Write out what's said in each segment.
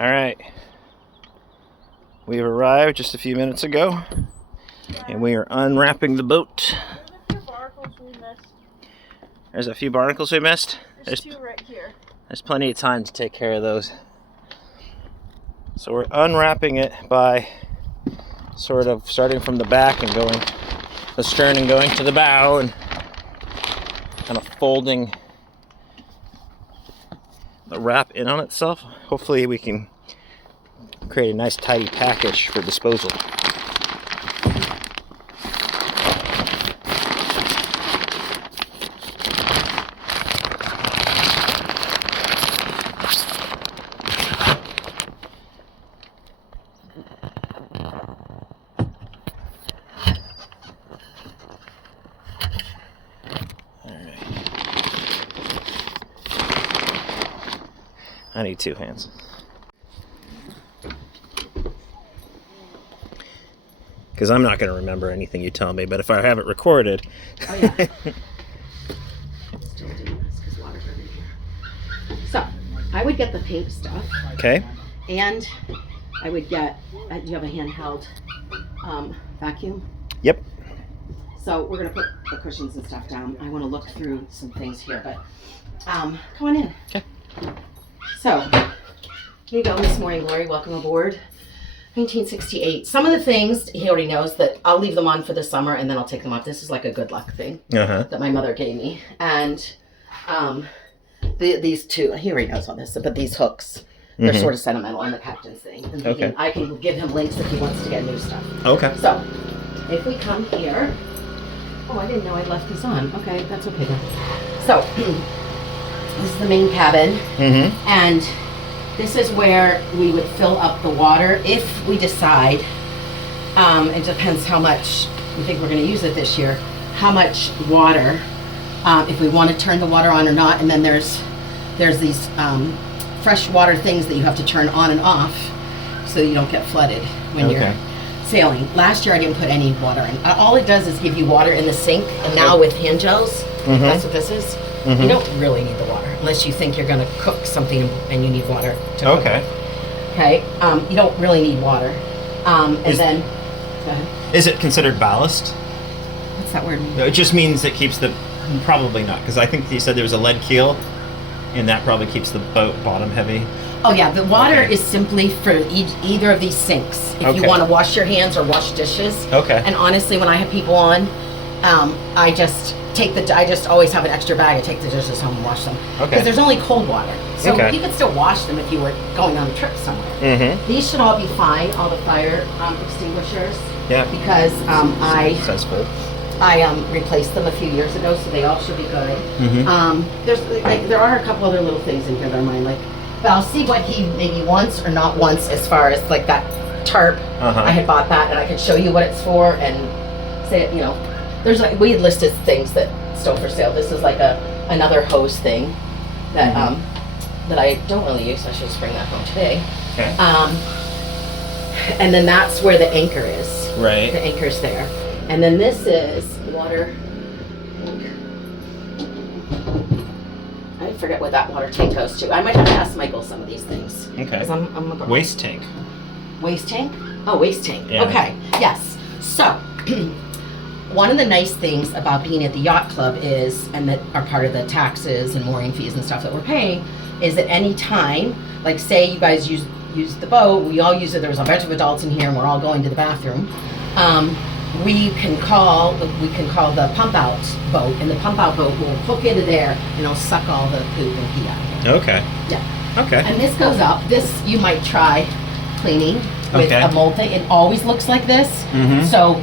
Alright, we've arrived just a few minutes ago, and we are unwrapping the boat. There's a few barnacles we missed. There's two right here. There's plenty of time to take care of those. So we're unwrapping it by sort of starting from the back and going the stern and going to the bow and kind of folding the wrap in on itself. Hopefully we can create a nice tidy package for disposal. I need two hands. Because I'm not going to remember anything you tell me, but if I have it recorded... Oh, yeah. Still doing this because water's over here. So, I would get the pink stuff. Okay. And I would get... do you have a handheld vacuum? Yep. So, we're going to put the cushions and stuff down. I want to look through some things here, but come on in. Okay. So, here you go, Miss Morning Glory. Welcome aboard. 1968. Some of the things he already knows that I'll leave them on for the summer and then I'll take them off. This is like a good luck thing that my mother gave me. And these two, he already knows all this, but these hooks, they're sort of sentimental on the captain's thing. And I can give him links if he wants to get new stuff. Okay. So, if we come here, oh, I didn't know I left this on. Okay, that's okay then. So, this is the main cabin, and this is where we would fill up the water if we decide, it depends how much we think we're going to use it this year, how much water, if we want to turn the water on or not, and then there's these fresh water things that you have to turn on and off so you don't get flooded when you're sailing. Last year I didn't put any water in. All it does is give you water in the sink, and now with hand gels, that's what this is. You don't really need the water unless you think you're going to cook something and you need water to cook it. Okay. You don't really need water. And then, go ahead. Is it considered ballast? What's that word mean? No, it just means it keeps the... Probably not, because I think you said there was a lead keel, and that probably keeps the boat bottom heavy. Oh yeah, the water is simply for either of these sinks. If you want to wash your hands or wash dishes. Okay. And honestly, when I have people on, I just always have an extra bag. I take the dishes home and wash them. Because there's only cold water. So you could still wash them if you were going on a trip somewhere. These should all be fine, all the fire extinguishers. Yeah. Because I replaced them a few years ago, so they all should be good. There are a couple other little things in here that are mine, but I'll see what he maybe wants or not wants as far as like that tarp. I had bought that, and I could show you what it's for and say, there's we had listed things that still for sale. This is like another hose thing that that I don't really use. I should just bring that home today. Okay. And then that's where the anchor is. Right. The anchor's there. And then this is water. I forget what that water tank goes to. I might have to ask Michael some of these things. Okay. I'm waste tank. Waste tank? Oh, waste tank. Yeah. Okay. Yes. So, one of the nice things about being at the yacht club is, and that are part of the taxes and mooring fees and stuff that we're paying, is at any time, like say you guys use the boat, we all use it. There's a bunch of adults in here, and we're all going to the bathroom. We can call the pump out boat, and the pump out boat will hook into there and it'll suck all the poop and pee out of here. Okay. Yeah. Okay. And this goes up. This you might try cleaning with a mold thing. It always looks like this. So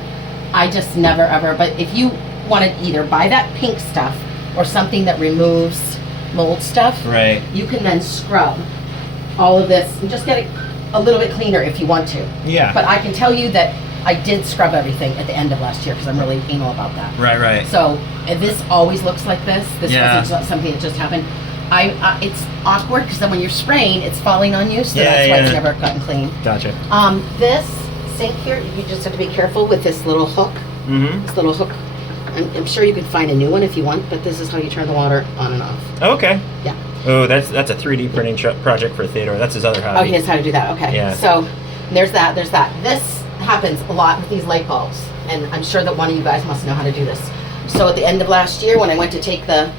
I just never ever. But if you want to either buy that pink stuff or something that removes mold stuff, you can then scrub all of this and just get it a little bit cleaner if you want to. Yeah. But I can tell you that I did scrub everything at the end of last year because I'm really anal about that. Right. So if this always looks like this. This wasn't something that just happened. It's awkward because then when you're spraying, it's falling on you, so that's why it's never gotten clean. Gotcha. This sink here, you just have to be careful with this little hook. This little hook. I'm sure you could find a new one if you want, but this is how you turn the water on and off. Okay. Yeah. Oh, that's a 3D printing project for Theodore. That's his other hobby. Oh, he knows how to do that. Okay. Yeah. So there's that. There's that. This happens a lot with these light bulbs, and I'm sure that one of you guys must know how to do this. So at the end of last year, when I went to take the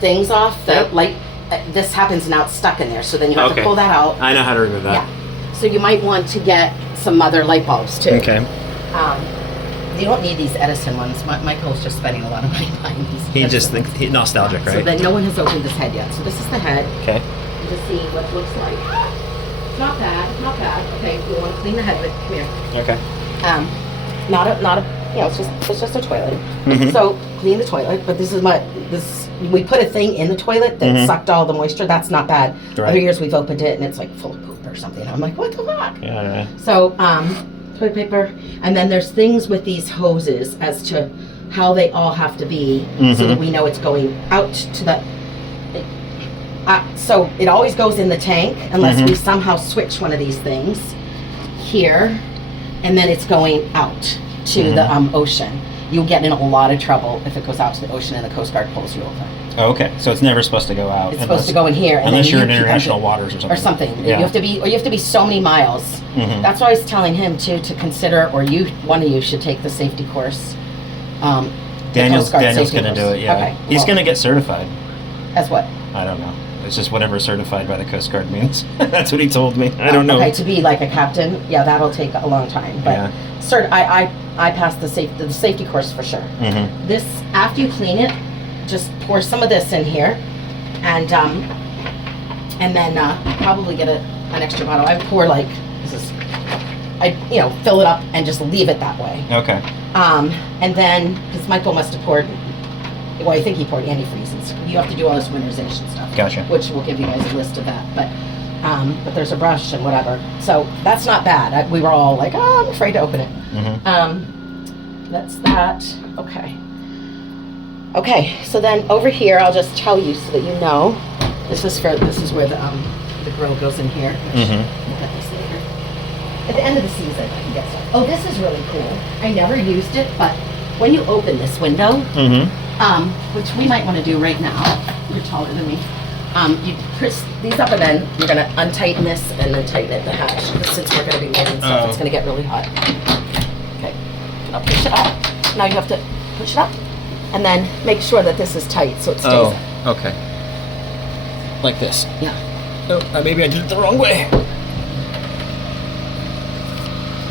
things off, the light, this happens now. It's stuck in there. So then you have to pull that out. I know how to remove that. Yeah. So you might want to get some other light bulbs too. Okay. You don't need these Edison ones. Michael's just spending a lot of money buying these. He just thinks he's nostalgic, right? So then no one has opened this head yet. So this is the head. Okay. To see what it looks like. Not bad, not bad. Okay, we want to clean the head with. Come here. Okay. Not a. You know, it's just a toilet. Mm-hmm. So clean the toilet. But this is we put a thing in the toilet that sucked all the moisture. That's not bad. Right. Other years we've opened it and it's like full of poop or something. I'm like, what the fuck? Yeah. So toilet paper, and then there's things with these hoses as to how they all have to be so that we know it's going out to the. So it always goes in the tank unless we somehow switch one of these things here, and then it's going out to the ocean. You'll get in a lot of trouble if it goes out to the ocean and the Coast Guard pulls you over. Oh, okay, so it's never supposed to go out. It's supposed to go in here, and unless then you're in you international waters or something. Or something. Yeah. You have to be so many miles. That's why I was telling him too to consider, or one of you should take the safety course. Daniel's gonna do it. Yeah. Okay. He's gonna get certified. As what? I don't know. It's just whatever certified by the Coast Guard means. That's what he told me. I don't know. Okay, to be like a captain, yeah, that'll take a long time. But I passed the safety course for sure. This, after you clean it, just pour some of this in here, and then probably get an extra bottle. I pour like fill it up and just leave it that way. Okay. And then because Michael must have poured. Well, I think he poured antifreeze and stuff. You have to do all this winterization stuff. Gotcha. Which we'll give you guys a list of that. But there's a brush and whatever. So that's not bad. We were all like, oh, I'm afraid to open it. That's that. Okay. Okay. So then over here, I'll just tell you so that you know. This is where the grill goes in here. We'll get this later. At the end of the season, I can get stuff. Oh, this is really cool. I never used it, but when you open this window. Which we might want to do right now. You're taller than me. You press these up, and then you're going to untighten this and then tighten it the hatch. Since we're going to be moving stuff, it's going to get really hot. Okay. I'll push it up. Now you have to push it up, and then make sure that this is tight so it stays. Oh, okay. Like this. Yeah. Oh, maybe I did it the wrong way.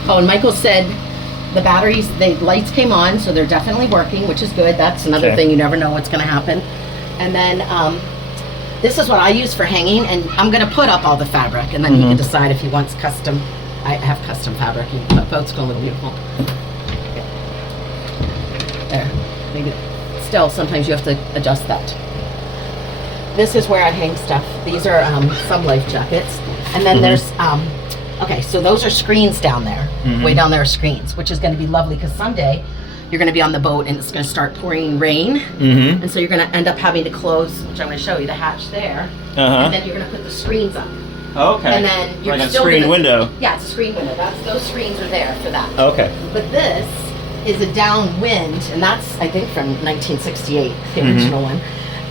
Oh, and Michael said the batteries, the lights came on, so they're definitely working, which is good. That's another thing. You never know what's going to happen. And then this is what I use for hanging, and I'm going to put up all the fabric, and then he can decide if he wants custom. I have custom fabric. Boats going to look beautiful. Okay. There. Maybe. Still, sometimes you have to adjust that. This is where I hang stuff. These are some life jackets. And then there's okay, so those are screens down there. Way down there are screens, which is going to be lovely because someday you're going to be on the boat and it's going to start pouring rain. And so you're going to end up having to close, which I'm going to show you, the hatch there. And then you're going to put the screens up. Okay. And then you're like still a screen gonna, window. Yeah, it's a screen window. Those screens are there for that. Okay. But this is a downwind, and that's, I think, from 1968, the original one.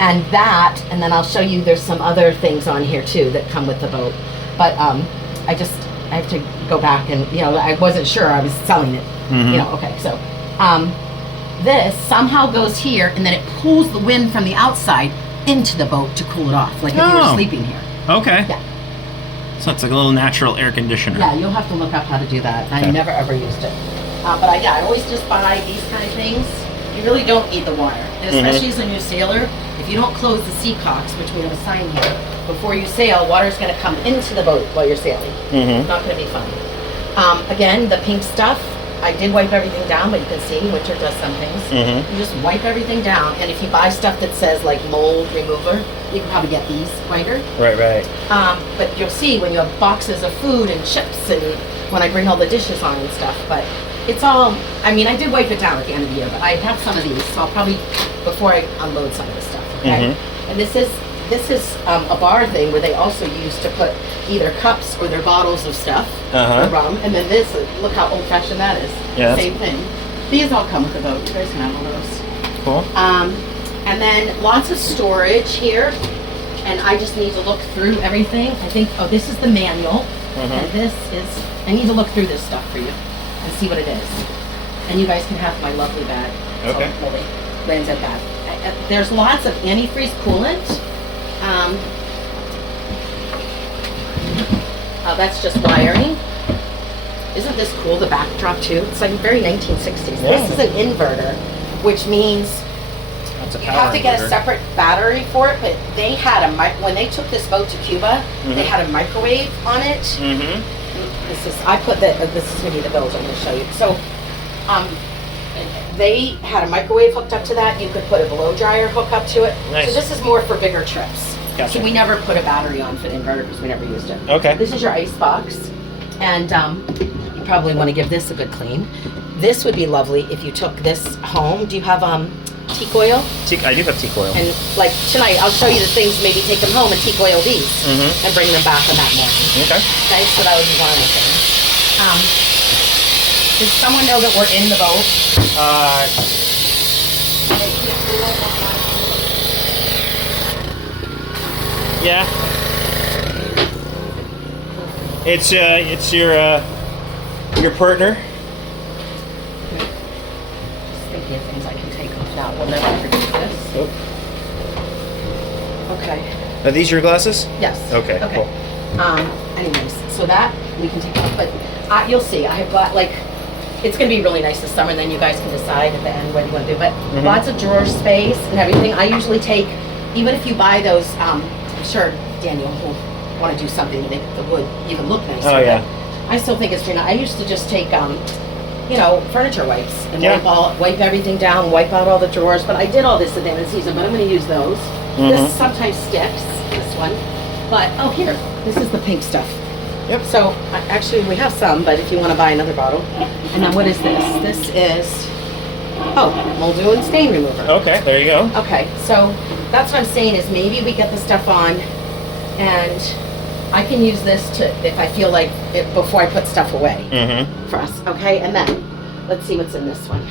And that, and then I'll show you there's some other things on here too that come with the boat. But I have to go back and, I wasn't sure I was selling it. Okay, so this somehow goes here and then it pulls the wind from the outside into the boat to cool it off, like if you were sleeping here. Okay. Yeah. So it's like a little natural air conditioner. Yeah, you'll have to look up how to do that. I never ever used it. But I always just buy these kind of things. You really don't need the water. And especially as a new sailor, if you don't close the sea cocks, which we have a sign here, before you sail, water's going to come into the boat while you're sailing. It's not going to be fun. Again, the pink stuff, I did wipe everything down, but you can see winter does some things. You just wipe everything down, and if you buy stuff that says like mold remover, you can probably get these whiter. Right. But you'll see when you have boxes of food and chips, and when I bring all the dishes on and stuff, but it's all, I did wipe it down at the end of the year, but I have some of these, so I'll probably, before I unload some of this stuff, okay? And this is a bar thing where they also use to put either cups or their bottles of stuff, or rum, and then this, look how old-fashioned that is. Yeah. Same thing. These all come with the boat. You guys can have all those. Cool. And then lots of storage here. and I just need to look through everything. I think, oh, this is the manual, and this is, I need to look through this stuff for you and see what it is. And you guys can have my lovely bag. Okay. So, lovely Lands End bag. There's lots of antifreeze coolant. That's just wiring. Isn't this cool, the backdrop too? It's like very 1960s. Yeah. This is an inverter, which means That's a you power have to get a inverter. separate battery for it, but they had when they took this boat to Cuba, they had a microwave on it. This is, this is gonna be the bilge I'm gonna show you. So, they had a microwave hooked up to that. You could put a blow dryer hook up to it. Nice. So this is more for bigger trips. Gotcha. So we never put a battery on for the inverter because we never used it. Okay. This is your ice box, and you probably want to give this a good clean. This would be lovely if you took this home. Do you have teak oil? I do have teak oil. And like tonight, I'll show you the things. Maybe take them home and teak oil these, and bring them back on that morning. Okay. Okay, so that would be one of the things. Does someone know that we're in the boat? Yeah. It's your partner. Just thinking of things I can take off now. We'll never forget this. Okay. Are these your glasses? Yes. Okay, cool. Anyways, so that we can take off, but you'll see. I have got like, it's gonna be really nice this summer, and then you guys can decide at the end what you want to do. But lots of drawer space and everything. I usually take, even if you buy those, I'm sure Daniel will want to do something to make the wood even look nicer. Oh, yeah. but I still think it's pretty nice. I used to just take, furniture wipes and wipe everything down, wipe out all the drawers. But I did all this at the end of the season. But I'm going to use those. This sometimes sticks. This one. But here, this is the pink stuff. Yep. So actually, we have some, but if you want to buy another bottle. And then what is this? This is Moldu and stain remover. Okay, there you go. Okay, so that's what I'm saying is maybe we get the stuff on, and I can use this to if I feel like it before I put stuff away for us. Okay, and then let's see what's in this one.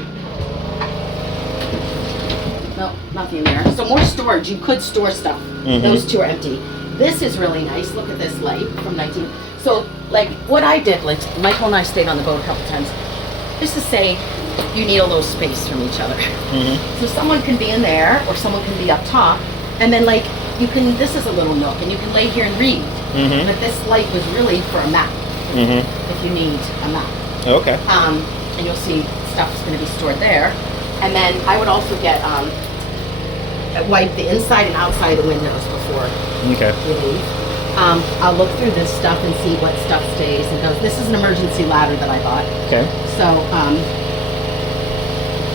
No, nothing there. So more storage. You could store stuff. Those two are empty. This is really nice. Look at this light from 19. So, like, what I did, like, Michael and I stayed on the boat a couple times. Just to say, you need a little space from each other. So someone can be in there, or someone can be up top, and then, like, you can. This is a little nook, and you can lay here and read. But this light was really for a map. If you need a map. Okay. And you'll see stuff is going to be stored there. And then I would also get wipe the inside and outside of the windows before Okay. you leave. I'll look through this stuff and see what stuff stays and goes. This is an emergency ladder that I bought. Okay. So,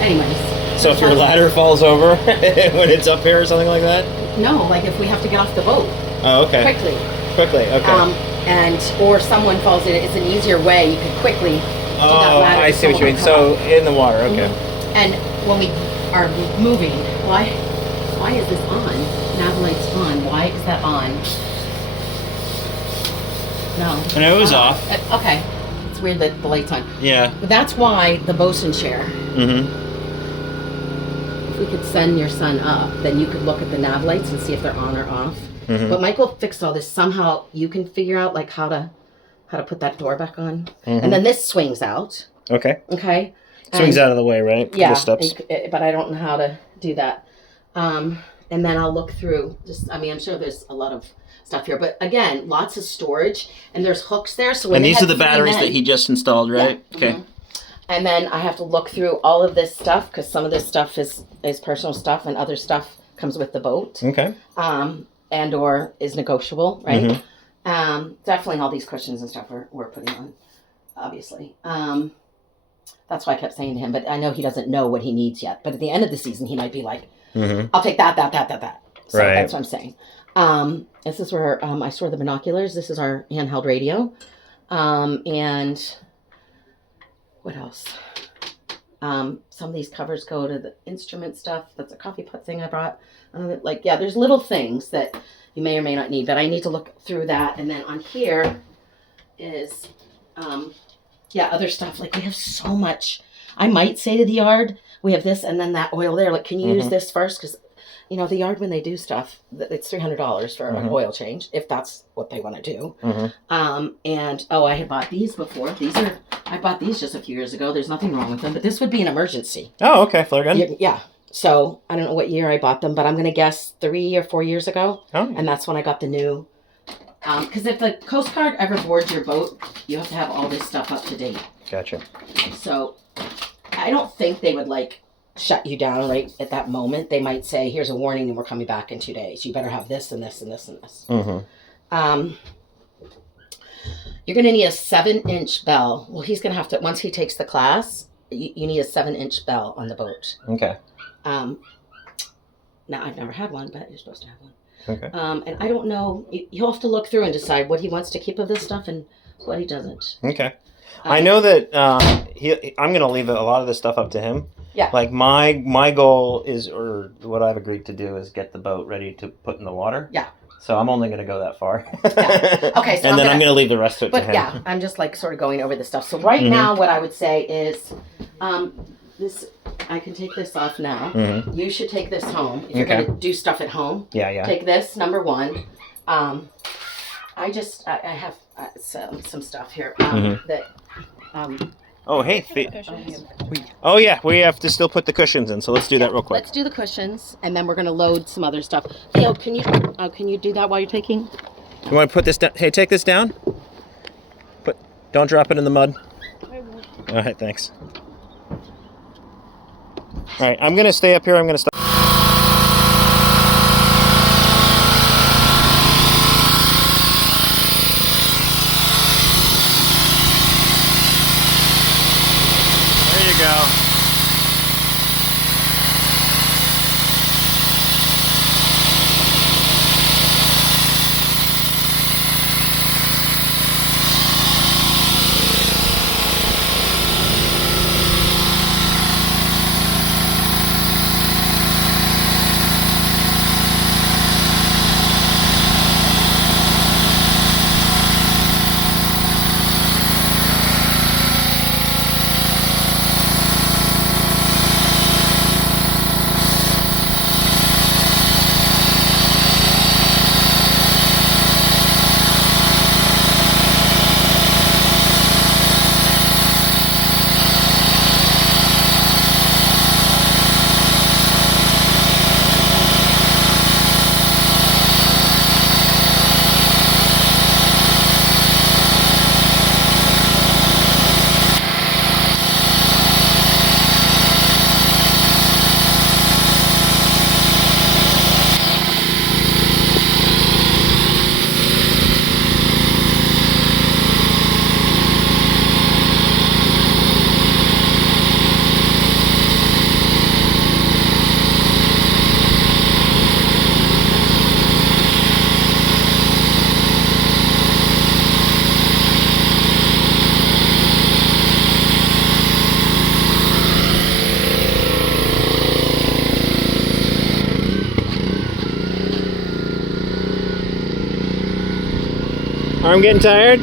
anyways. So if your ladder falls over when it's up here or something like that? No, like if we have to get off the boat Oh, okay. quickly. Quickly, okay. Or someone falls in it, it's an easier way. You can quickly do that Oh, ladder. I see what you mean. Someone will So in the water, okay. And when we are moving, why is this on? Nav light's on. Why is that on? No. And it was off. Okay. It's weird that the light's on. Yeah. But that's why the bosun chair. If we could send your son up, then you could look at the nav lights and see if they're on or off. But Michael fixed all this. Somehow you can figure out like how to put that door back on. And then this swings out. Okay. Okay. Swings out of the way, right? Yeah. The steps. But I don't know how to do that. And then I'll look through. I'm sure there's a lot of stuff here, but again, lots of storage, and there's hooks there. So when And they these had are the three batteries men- that he just installed, right? Yeah. Okay. And then I have to look through all of this stuff because some of this stuff is personal stuff, and other stuff comes with the boat, Okay. and or is negotiable, right? Definitely all these cushions and stuff we're putting on, obviously. That's why I kept saying to him, but I know he doesn't know what he needs yet. But at the end of the season, he might be like, I'll take that. So Right. that's what I'm saying. This is where I store the binoculars. This is our handheld radio. And what else? Some of these covers go to the instrument stuff. That's a coffee pot thing I brought. There's little things that you may or may not need, but I need to look through that. And then on here is, other stuff. Like we have so much. I might say to the yard, we have this and then that oil there. Like, can you use this first? Because, you know, the yard when they do stuff, it's $300 for an oil change if that's what they want to do. And I had bought these before. I bought these just a few years ago. There's nothing wrong with them, but this would be an emergency. Oh, okay, flare gun. Yeah. So I don't know what year I bought them, but I'm gonna guess 3 or 4 years ago. Oh. And that's when I got the new. Because if the Coast Guard ever boards your boat, you have to have all this stuff up to date. Gotcha. So I don't think they would shut you down right at that moment. They might say, here's a warning and we're coming back in 2 days. You better have this and this and this and this. You're going to need a 7-inch bell. Well, he's going to have to, once he takes the class, you need a 7-inch bell on the boat. Okay. Now, I've never had one, but you're supposed to have one. Okay. And I don't know, he'll have to look through and decide what he wants to keep of this stuff and what he doesn't. Okay. I know that I'm going to leave a lot of this stuff up to him. Yeah. Like my goal is, or what I've agreed to do is get the boat ready to put in the water. Yeah. So I'm only going to go that far. Yeah. Okay. So and then I'm going to leave the rest of it to him. But yeah, I'm just sort of going over the stuff. So right now, what I would say is, this, I can take this off now. You should take this home. If you're going to do stuff at home. Yeah. Take this, number one. I have some stuff here that. Oh, hey. Oh, yeah. We have to still put the cushions in, so let's do that real quick. Let's do the cushions, and then we're going to load some other stuff. Theo, can you do that while you're taking? You want to put this down? Hey, take this down. Don't drop it in the mud. I won't. All right, thanks. All right, I'm going to stay up here. I'm going to stop. There you go. Arm getting tired?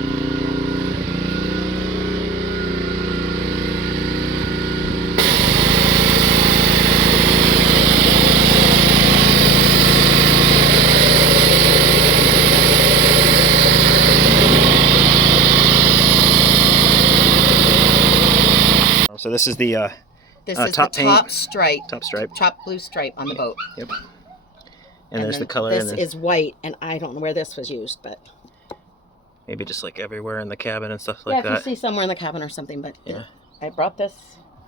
So this is the This is top the paint. top stripe. Top stripe. Top blue stripe on the boat. Yep. And there's then the color. This and then is white, and I don't know where this was used, but maybe just like everywhere in the cabin and stuff yeah, like if that. you see somewhere in the cabin or something. But Yeah. I brought this.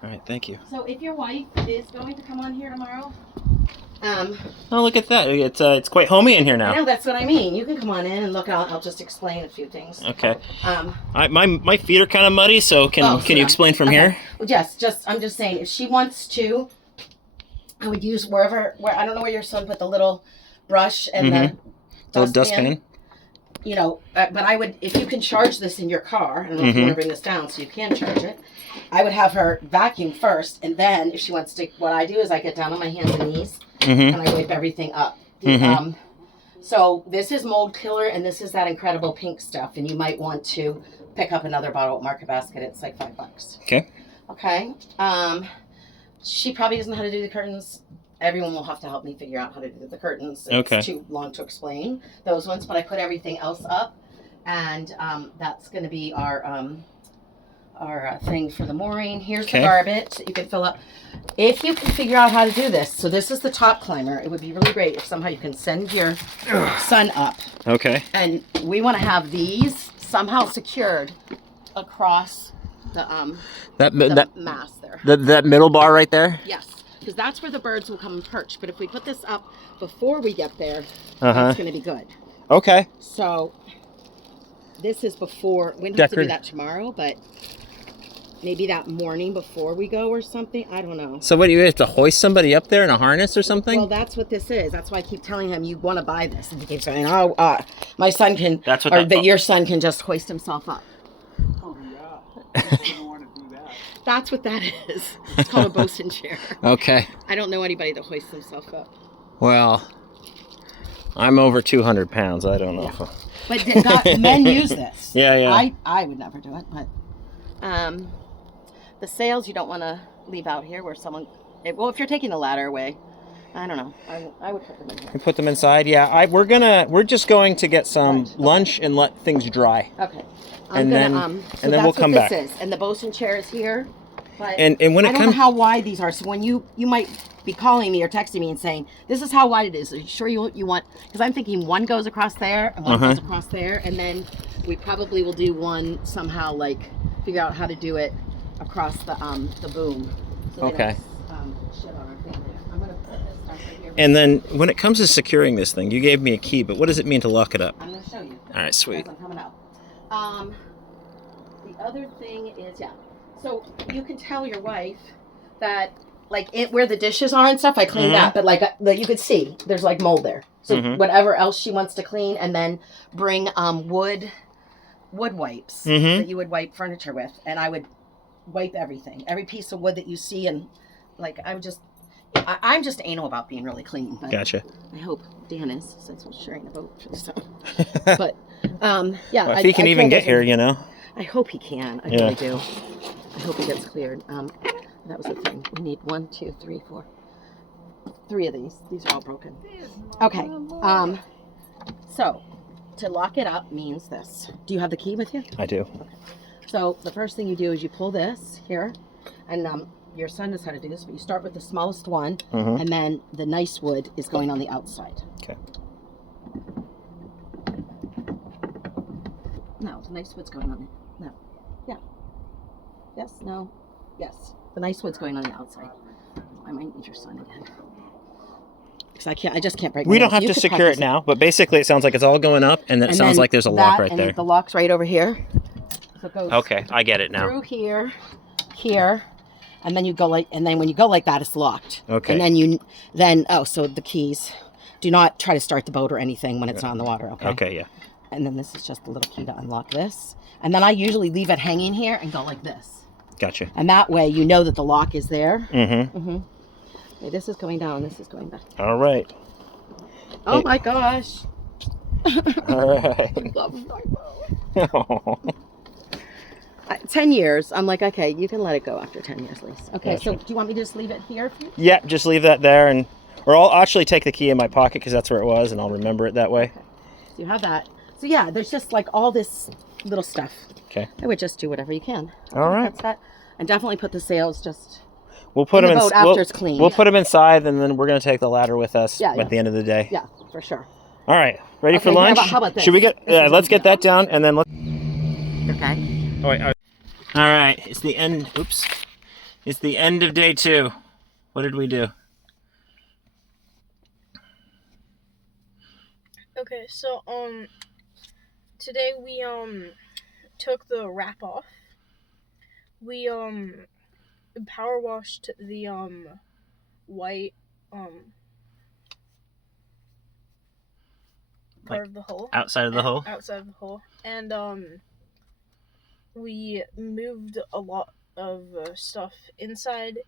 All right, thank you. So if your wife is going to come on here tomorrow, Oh, look at that! It's quite homey in here I now. know that's what I mean. You can come on in and look. I'll just explain a few things. Okay. Um, My feet are kind of muddy, so can Oh, you sit down. explain from Okay. here? Well, yes, I'm just saying if she wants to, I would use where I don't know where your son put the little brush and the Little dustpan. You know, but I would, if you can charge this in your car, I don't know if you want to bring this down so you can charge it. I would have her vacuum first, and then if she wants to, what I do is I get down on my hands and knees and I wipe everything up. So this is mold killer, and this is that incredible pink stuff, and you might want to pick up another bottle at Market Basket. It's like $5. Okay. Okay. She probably doesn't know how to do the curtains. everyone will have to help me figure out how to do the curtains. It's Okay. too long to explain those ones, but I put everything else up, and that's going to be our thing for the mooring. Here's Okay. the garbage that you can fill up. If you can figure out how to do this, so this is the top climber. It would be really great if somehow you can send your son up. Okay. And we want to have these somehow secured across the That mast there. that middle bar right there. Yes, because that's where the birds will come and perch. But if we put this up before we get there, Uh-huh. that's going to be good. Okay. So this is before. We don't have to do Decorative. that tomorrow, but maybe that morning before we go or something. I don't know. So what do you have to hoist somebody up there in a harness or something? Well, that's what this is. That's why I keep telling him you want to buy this, and he keeps saying, "Oh, my son can." That's what or that- that your son can just hoist himself up. Oh yeah. I don't want to do that. That's what that is. It's called a bosun chair. Okay. I don't know anybody that hoists himself up. Well, I'm over 200 pounds. I don't know. Yeah. If But men use this. Yeah, yeah. I would never do it, but the sails you don't want to leave out here where someone. Well, if you're taking the ladder away, I don't know. I would put them in here. we put them inside. Yeah. We're just going to get some Right. lunch and let things dry. Okay. And then- so and then that's we'll come what back. this is. And the bosun chair is here. But And when I it don't know comes, how wide these are. So when you might be calling me or texting me and saying, "This is how wide it is. Are you sure you want?" Because I'm thinking one goes across there and one Uh-huh. goes across there, and then we probably will do one somehow, like figure out how to do it across the boom. So they Okay. don't, shit on our thing there. I'm gonna put this stuff right here. and then when it comes to securing this thing, you gave me a key, but what does it mean to lock it up? I'm gonna show you. All right, sweet. As I'm coming out. The other thing is, so you can tell your wife that, like, where the dishes are and stuff, I cleaned Mhm. that, but like you could see, there's like mold there. So Mhm. whatever else she wants to clean, and then bring wood wipes Mhm. that you would wipe furniture with, and I would wipe every piece of wood that you see, and like I'm just anal about being really clean. But Gotcha. I hope Dan is, since we're sharing a boat. So, but yeah, Well, if he can even told get her- here, you know. I hope he can. I Yeah. really do. I hope he gets cleared. That was the thing. We need 1, 2, 3, 4. 3 of these. These are all broken. Okay. So to lock it up means this. Do you have the key with you? I do. So the first thing you do is you pull this here, and your son knows how to do this, but you start with the smallest one, Mhm. and then the nice wood is going on the outside. Okay. No, the nice wood's going on it. No. Yeah. Yes, no. Yes. The nice wood's going on the outside. I might need your son again. Because I just can't break We my don't nails. have You to could secure practice it now, but basically it sounds like it's all going up, and then it And sounds then like there's a lock that, right and there. the lock's right over here. So it goes Okay, I get it now. through here, and then you go and then when you go like that, it's locked. Okay. And then so the keys. Do not try to start the boat or anything when it's not in the water, okay? Okay, yeah. And then this is just the little key to unlock this. And then I usually leave it hanging here and go like this. Gotcha. And that way you know that the lock is there. Mm-hmm. Okay, this is going down, this is going back. All right. Oh Hey. my gosh. All right. Love my boat. 10 years, I'm like, okay, you can let it go after 10 years, Lise. Okay, Gotcha. so do you want me to just leave it here for you? Yeah, just leave that there, or I'll actually take the key in my pocket because that's where it was, and I'll remember it that way. So you have that. So yeah, there's just like all this little stuff. Okay. I would just do whatever you can. All right. That's that. And definitely put the sails just We'll put in them the boat after we'll, it's clean. We'll put them inside, and then we're gonna take the ladder with us Yeah, at yeah. the end of the day. Yeah, for sure. All right. Ready for Okay, lunch? how about this? Should we get? This is Let's okay. get that down, and then let's. Okay. Oh wait. All right. It's the end. Oops. It's the end of day 2. What did we do? Okay, so today we took the wrap off. We power washed the white part of the hull. Outside of the hole. Outside of the hull. And we moved a lot of stuff inside,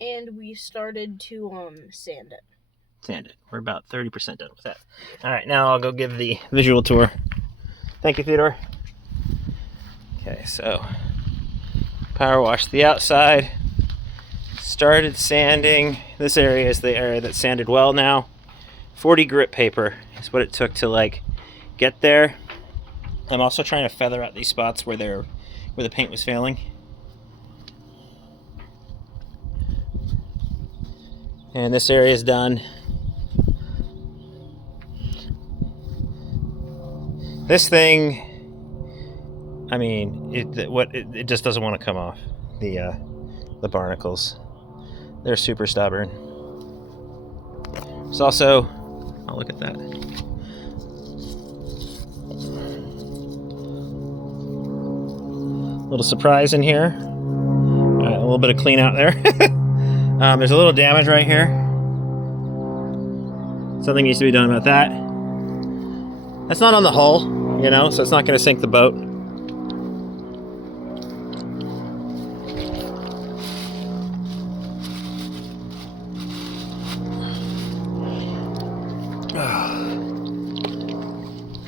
and we started to sand it. Sand it. We're about 30% done with that. All right. Now I'll go give the visual tour. Thank you, Theodore. Okay, so power wash the outside, started sanding. This area is the area that's sanded well now. 40 grit paper is what it took to like get there. I'm also trying to feather out these spots where the paint was failing. And this area is done. This thing, I mean, it just doesn't want to come off. The barnacles, they're super stubborn. There's also, oh, look at that. Little surprise in here. A little bit of clean out there. There's a little damage right here. Something needs to be done about that. That's not on the hull, you know, so it's not going to sink the boat.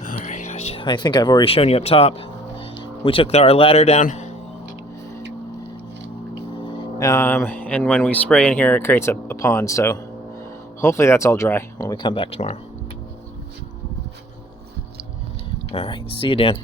Alright, I think I've already shown you up top. We took our ladder down. And when we spray in here, it creates a pond, so hopefully that's all dry when we come back tomorrow. Alright, see you, Dan.